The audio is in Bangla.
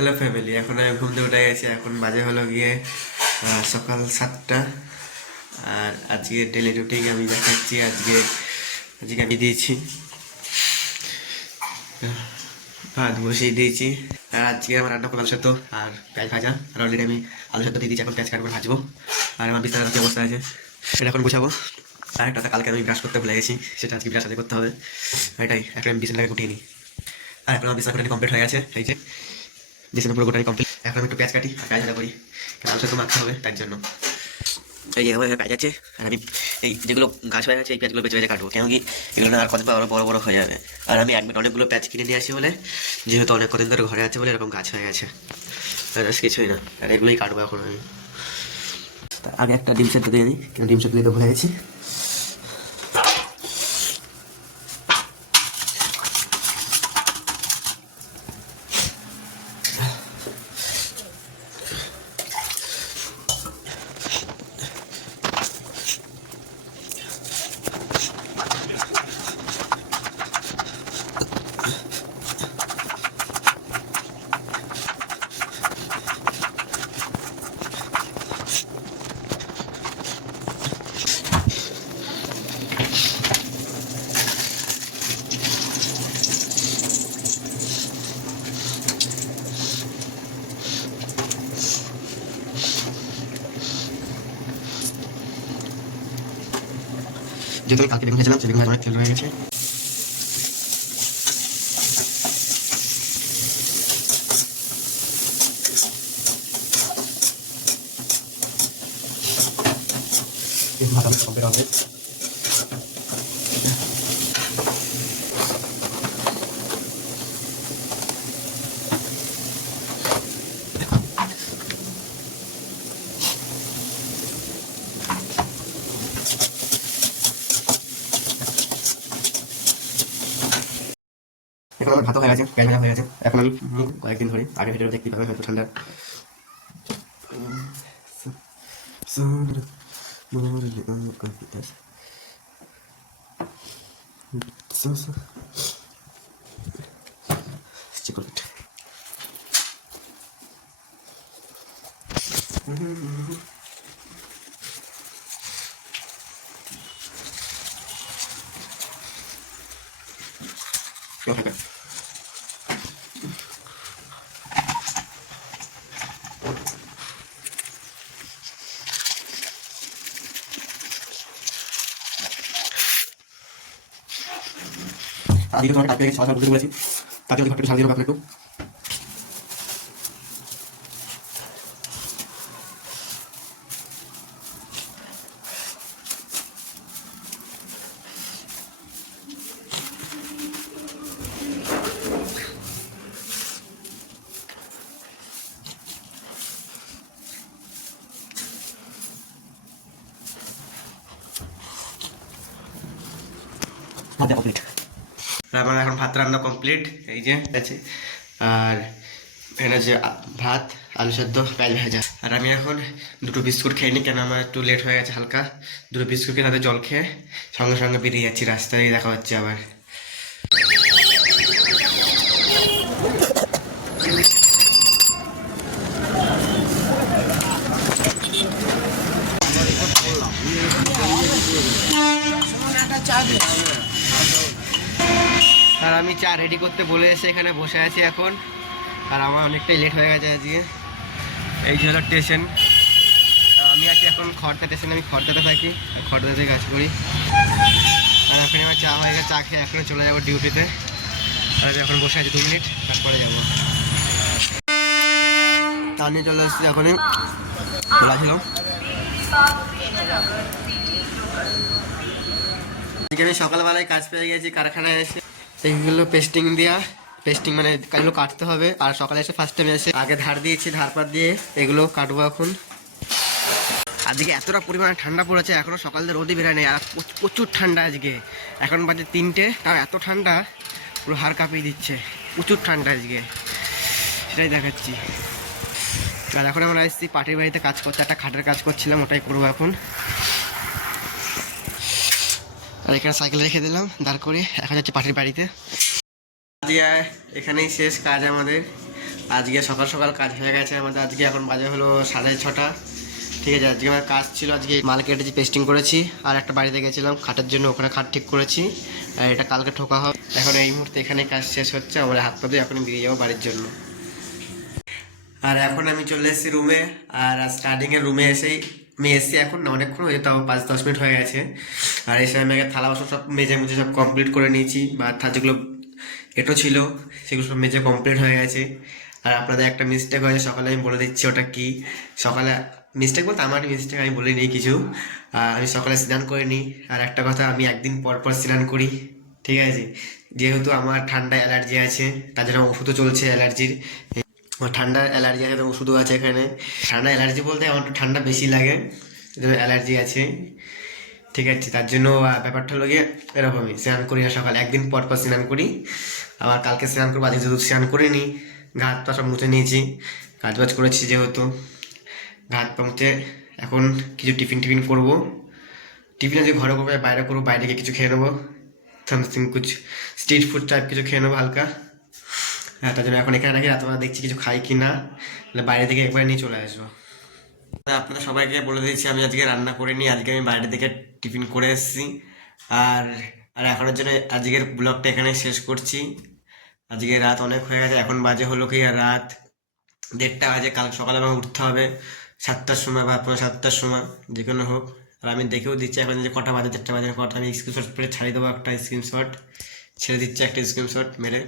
হ্যালো ফ্যামিলি, এখন আমি ঘুম থেকে উঠে গেছি। এখন বাজে হলো গিয়ে সকাল 7টা। আর আজকে ডেলি রুটিন আমি দেখাচ্ছি। আজকে আজকে আমি দিয়েছি ভাত বসিয়ে দিয়েছি। আর আজকে আমার রান্না করবো আলু সেদ্ধ আর পেঁয়াজ ভাজা। আর অলরেডি আমি আলু সেদ্ধ দিয়ে দিয়েছি, এখন পেঁয়াজ কাটবো ভাজবো। আর আমার বিস্তারিত কি অবস্থা আছে এটা এখন গুছাবো। আর একটা কালকে আমি ব্রাশ করতে ভুলে গেছি, সেটা আজকে ব্রাশ আজকে করতে হবে। এটাই একটা আমি বিছানাটাকে গুটিয়ে নিই। আর এখন আমার বিছানা গোটানি কমপ্লিট হয়ে গেছে। এই যে বিছানা পুরো গোটানি কমপ্লিট। এখন আমি একটু পেঁয়াজ কাটি আর পেঁয়াজ ভাজা করি, কারণ আলু সেদ্ধ মাখতে হবে তার জন্য। এই যে আমার পেঁয়াজ আছে, আর আমি এই যেগুলো গাছ হয়ে গেছে এই পেঁয়াজগুলো বেছে বেছে কাটবো, কেন কি এগুলো না আর কদিন পর আরো বড় বড় হয়ে যাবে। আর আমি একবার অনেকগুলো পেঁয়াজ কিনে নিয়ে আসি বলে, যেহেতু অনেক কদিন ধরে ঘরে আছে বলে এরকম গাছ হয়ে গেছে। আর কিছুই না, আর এগুলোই কাটবো এখন আমি। আগে একটা ডিম সেদ্ধ দিয়ে নিই, কেন ডিম সেদ্ধ দিতে ভুলে গেছি। যেহেতু আমি কালকে বেগুন ভেজেছিলাম, সেই বেগুন ভাজা অনেক তেল রয়ে গেছে। ভাত আমি কমপ্লিট হবে। এখন আমার ভাতও হয়ে গেছে, পেঁয়াজ ভাজা হয়ে গেছে। এখন আমি কয়েকদিন ধরে আগে ভিডিও দেখতে পাবে হয়তো ঠান্ডা। Okay. আজকে তোমাকে কালকে সকাল বুঝতে বলেছি, তাতে যদি ঘরটা ঝাল দিয়ে রাখো একটু। ভাত কমপ্লিট। আমার এখন ভাত রান্না কমপ্লিট, এই যে আছে। আর এখানে যে ভাত, আলু সেদ্ধ, পেঁয়াজ ভাজা। আর আমি এখন দুটো বিস্কুট খেয়ে নিই, কেন আমার একটু লেট হয়ে গেছে হালকা। দুটো বিস্কুট খেয়ে তাদের জল খেয়ে সঙ্গে সঙ্গে বেরিয়ে যাচ্ছি, রাস্তায় দেখা হচ্ছে আবার। আর আমি চা রেডি করতে বলে এসে এখানে বসে আছি এখন। আর আমার অনেকটাই লেট হয়ে গেছে আজকে। এই যে হলো স্টেশন, আমি আছি এখন খড়দা স্টেশনে। আমি খড়দাতে থাকি, খড়দাতে কাজ করি। আর এখন আমার চা হয়ে গেছে, চা খেয়ে এখন চলে যাবো ডিউটিতে। আর এখন বসে আছি 2 মিনিট, তারপরে যাবো। তা নিয়ে চলে এসেছি, এখনই খোলা ছিল। আমি সকালবেলায় কাজ পেয়ে গেছি কারখানায় এসে। এইগুলো পেস্টিং দেওয়া, পেস্টিং মানে এগুলো কাটতে হবে। আর সকালে এসে ফার্স্ট টাইম এসে আগে ধার দিয়েছি, ধারপাত দিয়ে এগুলো কাটবো এখন। আজকে এতটা পরিমাণে ঠান্ডা পড়েছে, এখনো সকাল থেকে রোদই বেরোয় নেই। আর প্রচুর ঠান্ডা আজকে, এখন বাজে 3টে, তাও এত ঠান্ডা পুরো হাড় কাঁপিয়ে দিচ্ছে। প্রচুর ঠান্ডা আজকে, সেটাই দেখাচ্ছি। আর এখন আমরা এসেছি পাটির বাড়িতে কাজ করতে, একটা খাটের কাজ করছিলাম, ওটাই করবো এখন। আর এখানে সাইকেল রেখে দিলাম দাঁড় করে, এখন যাচ্ছে পাটির বাড়িতে। এখানেই শেষ কাজ আমাদের, আজকে সকাল সকাল কাজ হয়ে গেছে আমাদের। আজকে এখন বাজে হলো 6:30। ঠিক আছে, আজকে আমার কাজ ছিল, আজকে মাল কেটেছি, পেস্টিং করেছি, আর একটা বাড়িতে গেছিলাম খাটের জন্য, ওখানে খাট ঠিক করেছি, আর এটা কালকে ঠোকা হবে। এখন এই মুহূর্তে এখানে কাজ শেষ হচ্ছে, আমরা হাত পা দিয়ে এখন বেরিয়ে যাবো বাড়ির জন্য। আর এখন আমি চলে এসেছি রুমে। আর স্টার্টিংয়ের রুমে এসেই আমি এসেছি এখন না, অনেকক্ষণ হয়ে, তাও 5-10 মিনিট হয়ে গেছে। আর এসে আমি আগে থালা বাসন সব মেজে মুজে সব কমপ্লিট করে নিয়েছি, বা যেগুলো এটো ছিল সেগুলো সব মেজে কমপ্লিট হয়ে গেছে। আর আপনাদের একটা মিস্টেক হয়েছে, সকালে আমি বলে দিচ্ছি ওটা কি। সকালে মিস্টেক বলতে আমার মিস্টেক, আমি বলিনি কিছু। আমি সকালে স্নান করিনি। আর একটা কথা, আমি একদিন পর পর স্নান করি, ঠিক আছে। যেহেতু আমার ঠান্ডা অ্যালার্জি আছে, তার জন্য ওষুধও চলছে অ্যালার্জির। আমার ঠান্ডার অ্যালার্জি আছে, তো ওষুধও আছে এখানে। ঠান্ডা অ্যালার্জি বলতে আমার একটু ঠান্ডা বেশি লাগে, অ্যালার্জি আছে, ঠিক আছে। তার জন্য ব্যাপারটা হলো গিয়ে এরকমই, স্নান করি না সকালে, একদিন পর পর স্নান করি। আবার কালকে স্নান করবো, আজকে যেহেতু স্নান করিনি, ঘা হাত পা সব মুছে নিয়েছি, কাজবাজ করেছি যেহেতু, ঘা হাত পা মুছে এখন কিছু টিফিন করবো। টিফিন আজকে ঘরে করবো, বাইরে করবো, বাইরে গিয়ে কিছু খেয়ে নেবো, সামথিং কুছ স্ট্রিট ফুড টাইপ কিছু খেয়ে নেবো হালকা। হ্যাঁ, তার জন্য এখন এখানে রাখি, রাতবেলা দেখছি কিছু খাই কি না, বাইরে থেকে একবার নিয়ে চলে আসবো। আপনাদের সবাইকে বলে দিয়েছি আমি আজকে রান্না করিনি, আজকে আমি বাইরে থেকে টিফিন করে এসেছি। আর আর এখনের জন্য আজকের ব্লগটা এখানে শেষ করছি। আজকে রাত অনেক হয়ে গেছে, এখন বাজে হলো কি রাত 1:30 বাজে। কাল সকালে আমাকে উঠতে হবে 7টার সময় বা 7:15 সময়, যে কোনো হোক। আর আমি দেখেও দিচ্ছি এখন যে কটা বাজে, 4টা বাজে কটা, আমি স্ক্রিনশট করে ছাড়িয়ে দেবো, একটা স্ক্রিনশট ছেড়ে দিচ্ছি, একটা স্ক্রিনশট মেরে।